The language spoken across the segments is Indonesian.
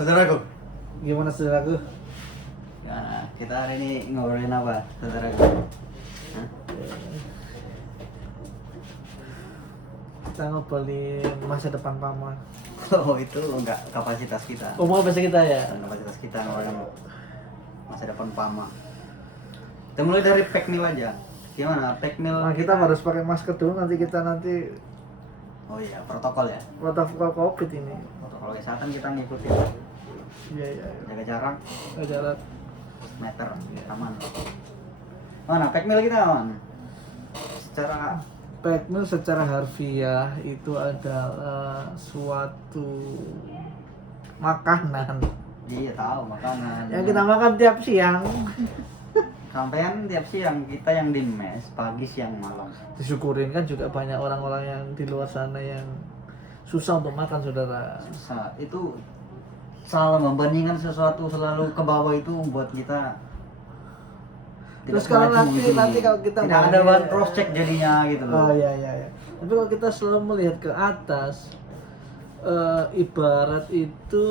Saudaraku, Gimana saudaraku? gimana? Kita hari ini ngobrolin apa, saudaraku? Hah? Kita ngobrolin masa depan Pama. Oh, itu enggak kapasitas kita. Umum bahasa kita ya. Bukan kapasitas kita ngobrolin masa depan Pama. Kita mulai dari Pekmil aja. Gimana? Pekmil Nah, kita harus pakai masker dulu nanti Oh iya, protokol ya. protokol Covid ini. Protokol kesehatan kita ngikutin. Iya iya. Jaga jarak Jarak. meter, aman. Mana Pekmil kita aman? Secara Pekmil secara harfiah itu adalah suatu makanan iya tahu makanan. yang kita makan tiap siang. Sampean tiap siang, kita yang di mes pagi siang malam. Disyukurin kan juga banyak orang-orang yang di luar sana yang susah untuk makan saudara. Susah. Itu salah membandingkan sesuatu selalu ke bawah itu membuat kita Terus kalau maju gitu. nanti kalau kita tidak ada bahan cross check jadinya gitu loh. Oh iya iya iya. Tapi kalau kita selalu melihat ke atas, ibarat itu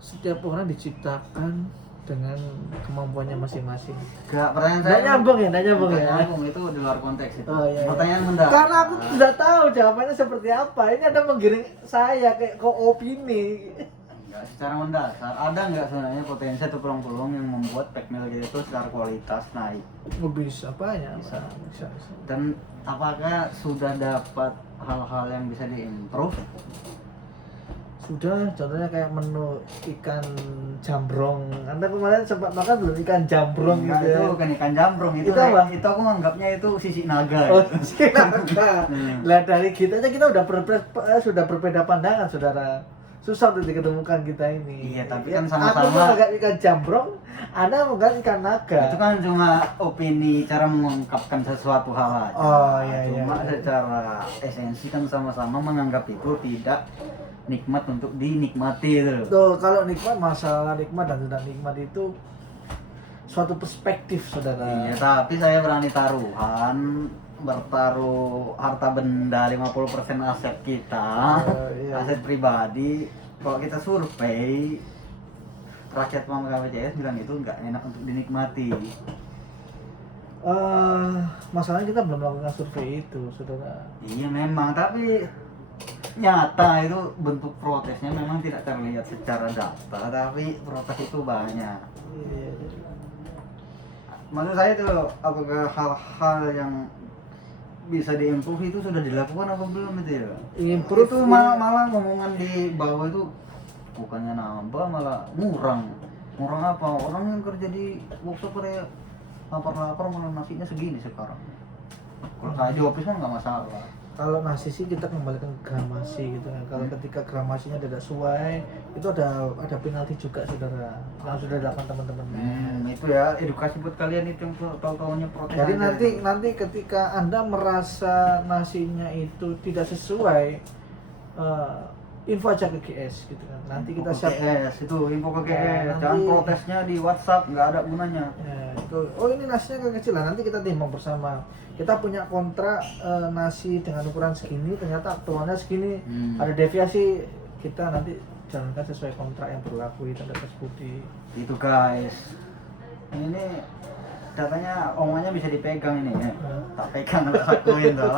setiap orang diciptakan dengan kemampuannya masing-masing. Gak, pertanyaan saya Nggak nyambung ya, nggak nyambung Nggak ya. nyambung, itu di luar konteks itu. Oh, iya, iya. Pertanyaan mendalam. Karena aku tidak tahu jawabannya seperti apa. Ini ada menggiring saya kayak ke opini. Enggak, secara mendasar ada nggak sebenarnya potensi atau peluang-peluang yang membuat Pekmil itu secara kualitas naik? Bisa banyak. Bisa. Bisa. Dan apakah sudah dapat hal-hal yang bisa diimprove? Sudah, contohnya kayak menu ikan jambrong. Anda kemarin sempat makan belum ikan jambrong Enggak, gitu itu ya? bukan ikan jambrong, itu Itu apa? itu aku menganggapnya itu sisik naga. Oh, gitu. silakan. Lah dari kita aja kita sudah berbeda pandangan, saudara. Susah untuk diketemukan kita ini. Iya, tapi Ya, kan sama-sama- Aku menganggap ikan jambrong, Anda menganggap ikan naga. Itu kan cuma opini cara mengungkapkan sesuatu hal aja. Oh, iya, Cuma iya. secara esensi kan sama-sama menganggap itu tidak nikmat untuk dinikmati itu loh. Tuh, kalau nikmat, masalah nikmat dan tidak nikmat itu suatu perspektif, saudara. Iya, tapi saya berani taruhan bertaruh harta benda 50% aset kita, Iya. aset pribadi. Kalau kita survei rakyat Pama KPJS bilang itu nggak enak untuk dinikmati. Masalahnya kita belum melakukan survei itu, saudara. Iya memang, tapi nyata itu bentuk protesnya memang tidak terlihat secara data, tapi protes itu banyak. Iya. Maksud saya itu apakah hal-hal yang bisa diimprove itu sudah dilakukan apa belum itu ya? Improve Itu malah ngomongan di bawah itu bukannya nambah malah ngurang. Ngurang apa? Orang yang kerja di workshop kayak lapar-lapar malah nasinya segini sekarang. Kalau saya di office mah nggak masalah. Kalau nasi sih kita kembalikan ke gramasi gitu kan. Kalau ketika gramasinya tidak sesuai, itu ada penalti juga, saudara. Yang sudah dilakukan teman-teman. Itu ya edukasi buat kalian itu yang tahu-tahunya protes. Jadi aja nanti gitu. ketika Anda merasa nasinya itu tidak sesuai, info aja ke GS gitu kan. Nanti kita Info ke siap. GS itu info ke GS. Nanti- Jangan protesnya di WhatsApp, nggak ada gunanya. Ya, itu. Oh, ini nasinya kekecilan. Nanti kita timbang bersama. Kita punya kontrak nasi dengan ukuran segini, ternyata aktualnya segini. Ada deviasi, kita nanti jalankan sesuai kontrak yang berlaku itu, ada budi. Itu guys. Ini datanya omongannya bisa dipegang ini ya. Tak pegang tak sakuin tuh.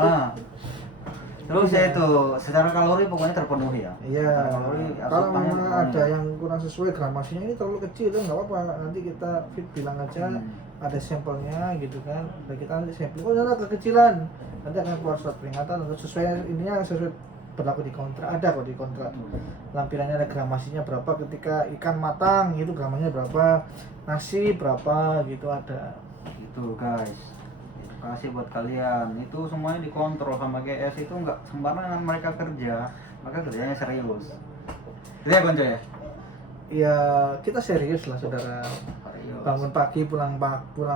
Terus ya itu secara kalori pokoknya terpenuhi ya. Iya. Secara kalori Kalau asupannya memang terpenuhi. ada yang kurang sesuai gramasinya ini terlalu kecil, itu nggak apa-apa. Nanti kita fit bilang aja ada sampelnya gitu kan. Dan kita nanti sampel. Oh, ternyata kekecilan. Nanti akan keluar surat peringatan untuk sesuai ininya sesuai berlaku di kontrak. Ada kok di kontrak. Lampirannya ada gramasinya berapa ketika ikan matang itu gramasinya berapa, nasi berapa gitu ada. Gitu guys. Kasih buat kalian itu semuanya dikontrol sama GS, itu nggak sembarangan mereka kerja, mereka kerjanya serius. Iya konco ya? Ya kita serius lah, saudara. Serius. Bangun pagi pulang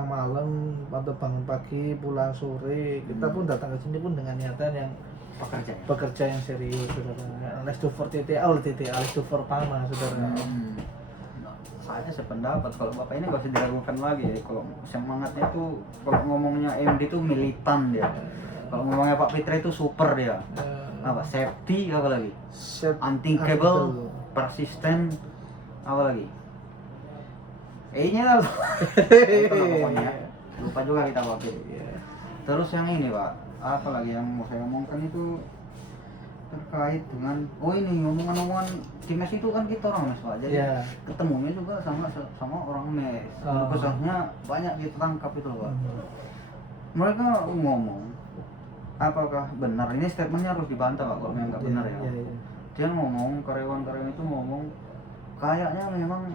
malam atau bangun pagi pulang sore, kita pun datang ke sini pun dengan niatan yang Pekerja. bekerja yang serius, saudara. Let's do for TTA, let's do for Pama, saudara. Saya sependapat kalau bapak ini gak usah diragukan lagi ya. Kalau semangatnya tuh kalau ngomongnya MD tuh militan dia, kalau ngomongnya Pak Fitri itu super dia. Apa safety apa lagi Set unthinkable, persisten, apa lagi? E-nya itu lah pokoknya. Lupa juga kita pakai. Terus yang ini Pak, apa lagi yang mau saya omongkan itu terkait dengan ini omongan-omongan di mes itu kan kita orang mes Pak, jadi ketemunya juga sama orang mes. Kesahnya banyak ditangkap itu Pak. Mereka ngomong, apakah benar ini statementnya harus dibantah Pak kalau memang nggak benar ya. Dia ngomong, karyawan-karyawan itu ngomong kayaknya memang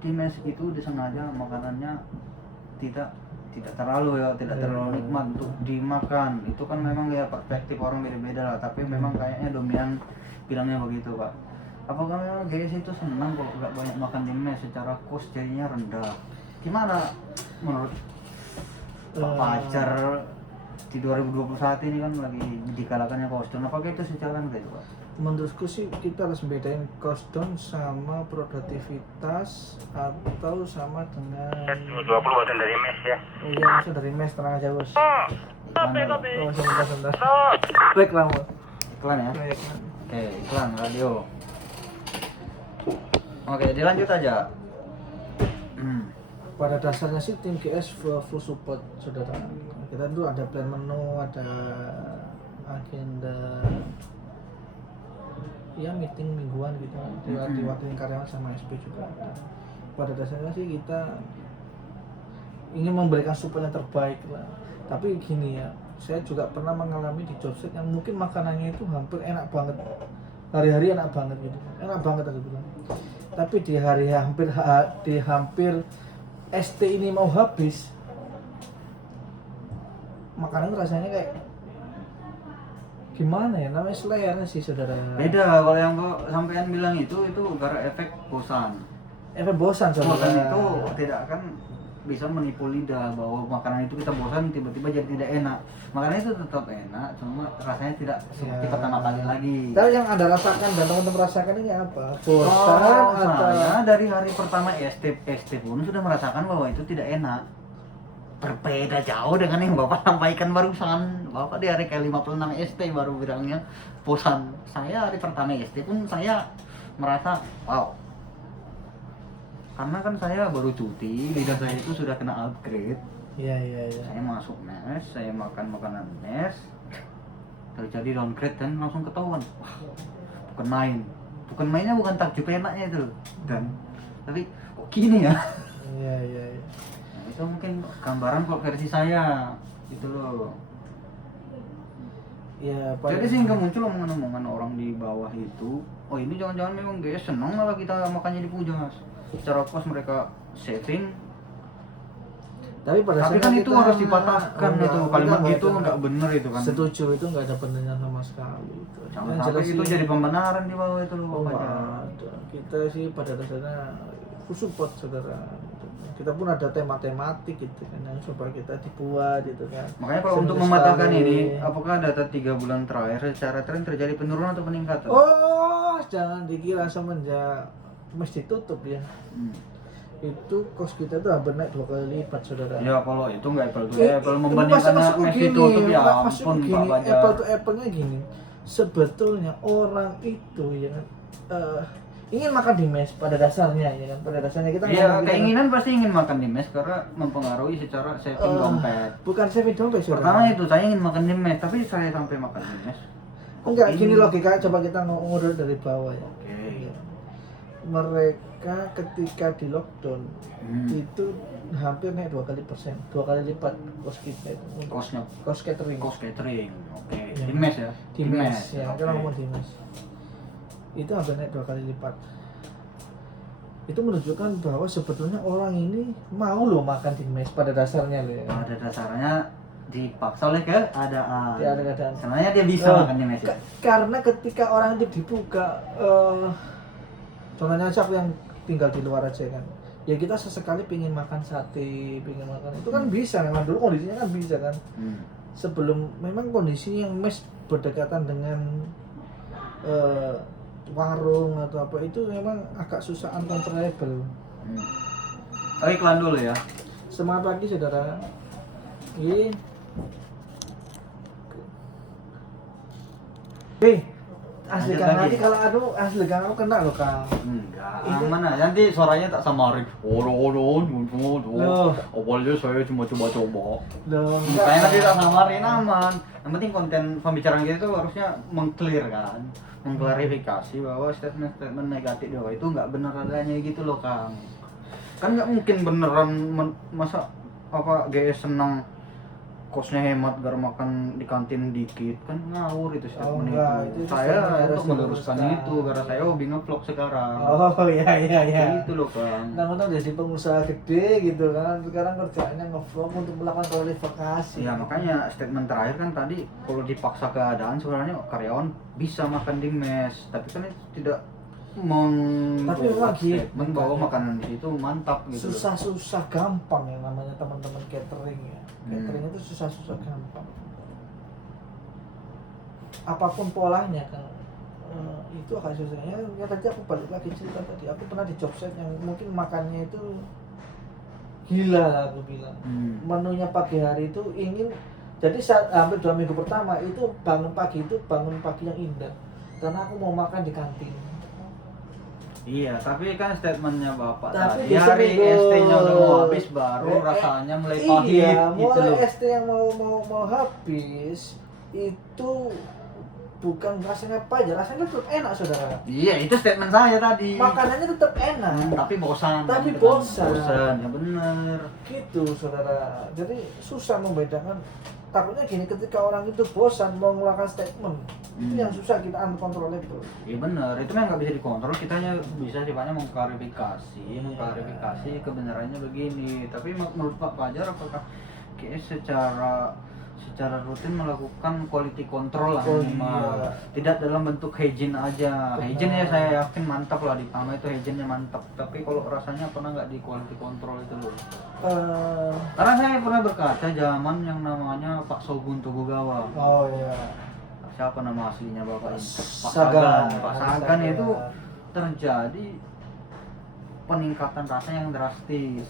di mes itu disengaja makanannya tidak terlalu terlalu nikmat untuk dimakan. Itu kan memang ya perspektif orang beda-beda lah, tapi memang kayaknya dominan bilangnya begitu Pak. Apakah memang guys itu senang kalau nggak banyak makan di mes, secara cost jadinya rendah? Gimana menurut Pak Pacar di 2021 ini kan lagi dikalakannya cost down, apakah itu sejalan gitu Pak? Menurutku sih kita harus bedain cost down sama produktivitas atau sama dengan 20 buatan dari mes ya. Oh iya, maksud dari mes, tenang aja bos. Tapi. Oh, sebentar. Reklam bos. Iklan ya? Oke, iklan radio. Oke, dilanjut aja. Pada dasarnya sih tim GS full support saudara. Kita dulu ada plan menu, ada agenda, ya meeting mingguan gitu, diwakilin karyawan sama SP juga ada. Pada dasarnya sih kita ingin memberikan support yang terbaik lah. Tapi gini ya, saya juga pernah mengalami di job site yang mungkin makanannya itu hampir enak banget, hari-hari enak banget gitu, enak banget aku bilang. Tapi di hampir ST ini mau habis, makanan rasanya kayak gimana ya, namanya selera sih saudara. Beda kalau yang sampean bilang itu gara efek bosan. Efek bosan saudara. Bosan itu tidak akan bisa menipu lidah bahwa makanan itu kita bosan tiba-tiba jadi tidak enak. Makanan itu tetap enak, cuma rasanya tidak seperti pertama kali lagi. Tapi yang Anda rasakan dan teman-teman rasakan ini apa? Bosan atau saya dari hari pertama ST pun sudah merasakan bahwa itu tidak enak. Berbeda jauh dengan yang Bapak sampaikan barusan. Bapak di hari ke-56 ST baru bilangnya bosan. Saya hari pertama ST pun saya merasa wow. Karena kan saya baru cuti, lidah saya itu sudah kena upgrade. Iya. Saya masuk mes, saya makan makanan mes, terjadi downgrade dan langsung ketahuan. Wah, bukan mainnya bukan takjub enaknya itu, dan tapi kok gini ya? Iya. Nah, itu mungkin gambaran kok versi saya gitu loh. Ya, jadi sehingga muncul omongan-omongan orang di bawah itu, oh ini jangan-jangan memang guys senang malah kita makannya di Pujas. Secara kos mereka saving. Tapi kan itu harus dipatahkan itu kalimat itu nggak benar itu kan. Setuju, itu nggak ada benernya sama sekali itu. Jangan sampai itu jadi pembenaran di bawah itu loh pokoknya. Kita sih pada dasarnya support saudara. Kita pun ada tematik gitu kan yang supaya kita dibuat gitu kan. Makanya kalau untuk mematahkan ini, apakah data 3 bulan terakhir secara tren terjadi penurunan atau peningkatan? Oh, jangan dikira semenjak mesti tutup ya. Itu kos kita tuh hampir naik 2 kali lipat saudara. Ya kalau itu nggak apple to apple membandingkan mesti tutup ya ampun Pak Bajar. Apple to apple-nya gini. Sebetulnya orang itu ya kan ingin makan di mes pada dasarnya ya kan. Pada dasarnya kita keinginan pasti ingin makan di mes karena mempengaruhi secara saving dompet. Bukan saving dompet saudara. Pertama itu saya ingin makan di mes, tapi saya sampai makan di mes. Enggak, gini logika, coba kita ngurut dari bawah ya. Oke. Mereka ketika di lockdown itu hampir naik 2 kali lipat kos kita itu. Kos catering. Oke. Di mes ya. Di mes ya. Kita ngomong di mes. Itu hampir naik 2 kali lipat. Itu menunjukkan bahwa sebetulnya orang ini mau loh makan di mes pada dasarnya loh ya. Pada dasarnya dipaksa oleh keadaan. Sebenarnya dia bisa makan di mes ya. Karena ketika orang itu dibuka, contohnya aja aku yang tinggal di luar aja kan, ya kita sesekali pingin makan sate, pingin makan itu kan bisa, memang dulu kondisinya kan bisa kan. Sebelum memang kondisinya yang mes berdekatan dengan warung atau apa itu memang agak susah uncontrollable. Iklan dulu ya. Semangat pagi saudara. asli Lanjut Kang lagi. nanti kalau asli Kang aku kena loh Kang. Enggak, Ini- aman aja. Nanti suaranya tak samarin. Loh. Awalnya saya cuma coba-coba. Loh, Makanya nanti tak samarin aman. Yang penting konten pembicaraan kita itu harusnya mengclear kan, mengklarifikasi bahwa statement-statement negatif dia itu nggak benar adanya gitu loh Kang. Kan nggak mungkin beneran masa apa GS senang kosnya hemat gara makan di kantin dikit kan ngawur itu statement enggak, itu. itu Saya statement harus untuk meluruskan diluruskan. itu karena saya hobi ngevlog sekarang. Oh iya iya iya. Gitu loh Kang. Kang udah jadi pengusaha gede gitu kan, sekarang kerjaannya nge-vlog untuk melakukan klarifikasi. Ya makanya statement terakhir kan tadi kalau dipaksa keadaan sebenarnya karyawan bisa makan di mes, tapi kan itu tidak Tapi memang gitu, statement bahwa makanya. makanan di situ mantap gitu. loh. Susah-susah gampang yang namanya teman-teman catering ya. Catering itu susah-susah gampang. Apapun polanya kan itu akan susahnya. Ya tadi aku balik lagi cerita tadi, aku pernah di job site yang mungkin makannya itu gila lah aku bilang. Menunya pagi hari itu ingin jadi saat hampir 2 minggu pertama itu bangun pagi yang indah karena aku mau makan di kantin. Iya, tapi kan statementnya Bapak Tapi tadi di hari seminggu- ST-nya udah mau habis baru rasanya mulai pahit Iya, gitu mulai loh. ST yang mau habis itu bukan rasanya pahit, rasanya tetap enak saudara. Iya, itu statement saya tadi. Makanannya tetap enak. Tapi bosan. Tapi gitu kan. bosan. Bosan, ya bener. Gitu saudara. Jadi susah membedakan. Takutnya gini, ketika orang itu bosan mau mengeluarkan statement, itu yang susah kita uncontrollable. Iya bener, itu memang nggak bisa dikontrol, kita hanya bisa sifatnya mengklarifikasi kebenarannya begini. Tapi menurut Pak Fajar apakah KS secara rutin melakukan quality control lah Oh, minimal. iya. Tidak dalam bentuk hygiene aja. Benar. Hygiene ya saya yakin mantap lah di Pama itu hygiene-nya mantap. Tapi kalau rasanya pernah nggak di quality control itu loh. Karena saya pernah berkaca zaman yang namanya Pak Shogun Tokugawa. Oh iya. Siapa nama aslinya Bapak ini? Pak Sagan. Sagan. Pak Sagan Sagan. itu terjadi peningkatan rasa yang drastis.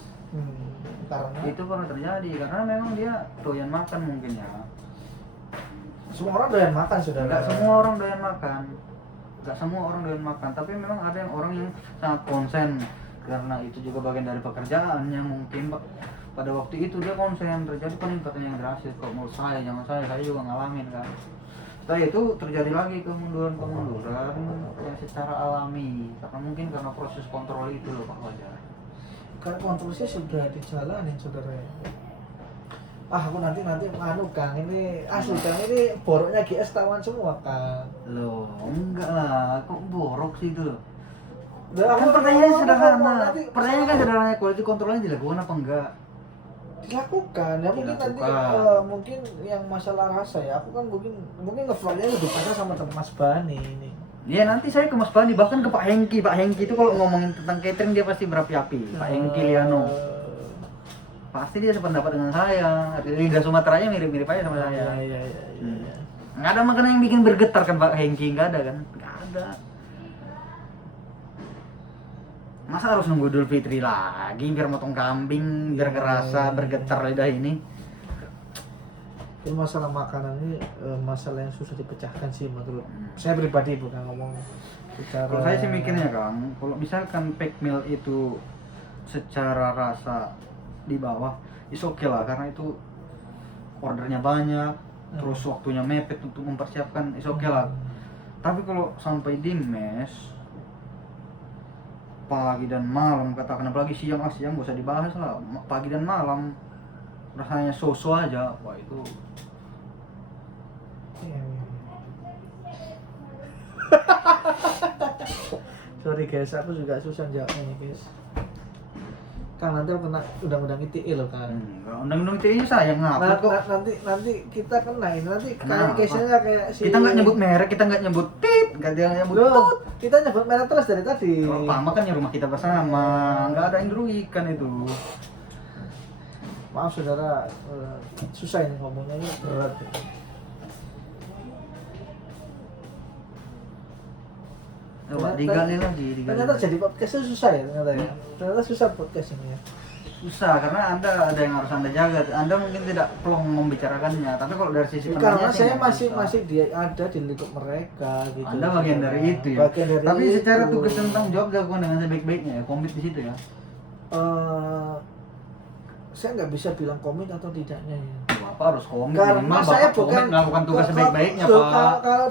Karena Itu pernah terjadi karena memang dia doyan makan mungkin ya. semua orang doyan makan saudara. Enggak semua orang doyan makan. Enggak semua orang doyan makan, tapi memang ada yang orang yang sangat konsen karena itu juga bagian dari pekerjaannya mungkin pada waktu itu dia konsen terjadi peningkatan yang drastis. Kalau menurut saya, jangan saya juga ngalamin kan. Setelah itu terjadi lagi kemunduran yang secara alami karena mungkin karena proses kontrol itu loh Pak Fajar. Karena kontrolnya sudah dijalanin saudara. Aku nanti anu Kang, ini asli Kang, ini boroknya GS tawan semua Kang. Loh, enggak lah, kok borok sih itu loh. Lah, Kan aku pertanyaannya ngomong sederhana. nanti Pertanyaannya kan sederhana, quality controlnya dilakukan apa enggak? dilakukan ya mungkin nanti Dilakukan. mungkin yang masalah rasa ya aku kan mungkin ngevlognya lebih pasang sama teman Mas Bani ini. Ya nanti saya ke Mas Bani, bahkan ke Pak Hengki. Pak Hengki itu kalau ngomongin tentang catering dia pasti berapi-api. Pak Hengki Liano. Pasti dia sependapat dengan saya. Lidah Sumateranya mirip-mirip aja sama saya. Iya. Nggak ada makanan yang bikin bergetar kan Pak Hengki, nggak ada kan? Nggak ada. Masa harus nunggu Idul Fitri lagi biar motong kambing, biar kerasa bergetar lidah ini? Ini masalah makanan ini masalah yang susah dipecahkan sih menurut saya pribadi, bukan ngomong secara. Kalau saya sih mikirnya Kang, kalau misalkan pack meal itu secara rasa di bawah, is oke lah karena itu ordernya banyak, terus waktunya mepet untuk mempersiapkan, is oke lah. Tapi kalau sampai di mes pagi dan malam, katakan apalagi siang gak usah dibahas lah, pagi dan malam rasanya so-so aja, wah itu Sorry guys, aku juga susah jawabnya nih guys. Kang nanti aku kena undang-undang ITE loh Kang. enggak, undang-undang ITE saya ngapa kok. Nanti kita kena ini, nanti kayak Kenapa? case-nya kayak si. Kita nggak nyebut merek, kita nggak nyebut tit, nggak ada yang nyebut Loh, tut. kita nyebut merek terus dari tadi. Kalau Pama kan ya rumah kita bersama, nggak ada yang dirugikan itu. Maaf saudara, susah ini ngomongnya, ini berat. Coba digali lagi, digali. Ternyata jadi podcast itu susah ya ternyata ya. Ternyata susah podcast ini ya. susah karena Anda ada yang harus Anda jaga. Anda mungkin tidak plong membicarakannya, tapi kalau dari sisi Karena penanya sih saya nggak masih susah. dia ada di lingkup mereka gitu. Anda bagian dari itu ya. Bagian dari Tapi itu. secara tugas dan tanggung jawab dilakukan dengan sebaik-baiknya ya, komit di situ ya. Saya nggak bisa bilang komit atau tidaknya ya. Bapak harus komit. Karena minimal saya Bapak bukan komit melakukan tugas kalau- sebaik-baiknya, kalau- Pak. Kalau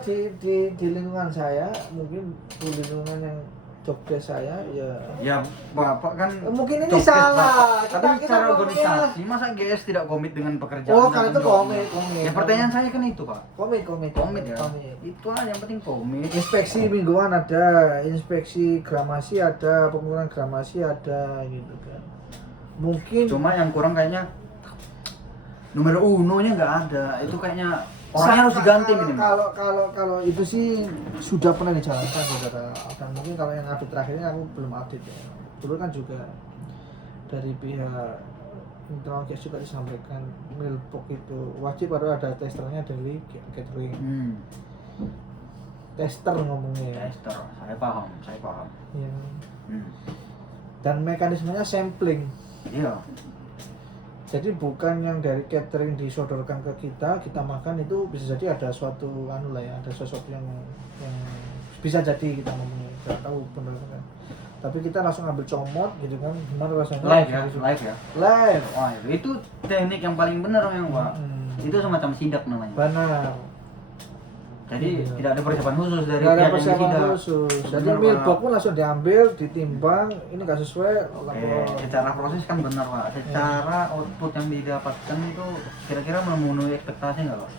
di lingkungan saya, mungkin di lingkungan yang jobdesk saya ya. Ya Bapak kan Mungkin ini job desk salah. Bapak. Tapi Kita secara ngomongnya- organisasi masa GS tidak komit dengan pekerjaan? Oh, dan kalau itu tanggung jawabnya? komit. Ya pertanyaan saya kan itu, Pak. Komit. Komit ya. Itu aja yang penting komit. Inspeksi mingguan ada, inspeksi gramasi ada, pengurangan gramasi ada gitu kan. Mungkin Cuma yang kurang kayaknya nomor uno-nya nggak ada. Itu kayaknya orangnya harus diganti minimal. Kalau itu sih sudah pernah dijalankan saudara. Dan mungkin kalau yang update terakhirnya aku belum update ya. Dulu kan juga dari pihak internal Gas juga disampaikan Milpok itu wajib ada testernya dari catering. Tester ngomongnya ya. Tester, saya paham. Ya. Hmm. Dan mekanismenya sampling. Iya. Jadi bukan yang dari catering disodorkan ke kita makan itu bisa jadi ada suatu anu lah ya, ada sesuatu yang bisa jadi kita ngomongnya, nggak tahu benar-benar. Tapi kita langsung ambil comot gitu kan, gimana rasanya? Live ya. Live. Wah, itu teknik yang paling benar memang, Pak. Itu semacam sidak namanya. Benar. Jadi Iya. tidak ada persiapan khusus dari Nggak ada pihak yang persiapan sidak. khusus. Jadi Benar, milpok Pak. pun langsung diambil, ditimbang, ini nggak sesuai. Secara proses kan benar, Pak. Secara output yang didapatkan itu kira-kira memenuhi ekspektasi nggak, Pak?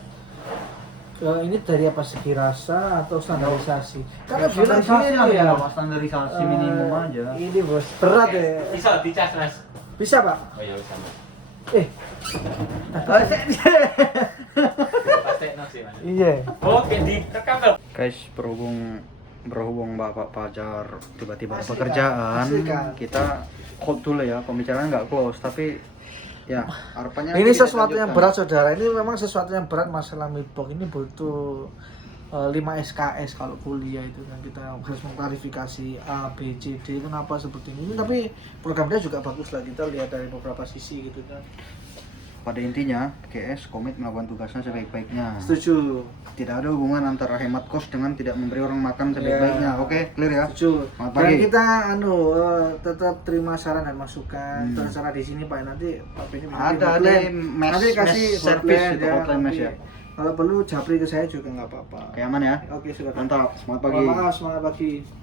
Ini dari apa segi rasa atau standarisasi? Karena bilang standarisasi gini lah ya, Pak, standarisasi minimum aja. Ini bos, berat ya. Bisa dicas mas. Bisa pak? Oh ya bisa mas. Pasti no sih mas. Iya. Oke direkam dong. Guys, berhubung Bapak Fajar tiba-tiba ada Asli, pekerjaan, Kak. Asli, Kak. kita hold dulu ya, pembicaraan nggak close, tapi ya harapannya Ini kita sesuatu yang lanjutkan. berat saudara. Ini memang sesuatu yang berat masalah milpok. Ini butuh 5 SKS kalau kuliah itu kan kita harus mengklarifikasi A, B, C, D kenapa seperti ini. Tapi program dia juga bagus lah, kita lihat dari beberapa sisi gitu kan. Pada intinya, GS komit melakukan tugasnya sebaik-baiknya. Setuju. Tidak ada hubungan antara hemat kos dengan tidak memberi orang makan sebaik-baiknya. Ya. Oke, clear ya? Setuju. Selamat Dan pagi. kita tetap terima saran dan masukan. Terserah di sini Pak, nanti Pak Benny bisa Ada hotline. di mes- nanti kasih mes service hotline itu, ya, hotline mes nanti. ya. Kalau perlu japri ke saya juga nggak apa-apa. Oke, aman ya? Oke, sudah. Mantap, semangat pagi. Mohon maaf, semangat pagi.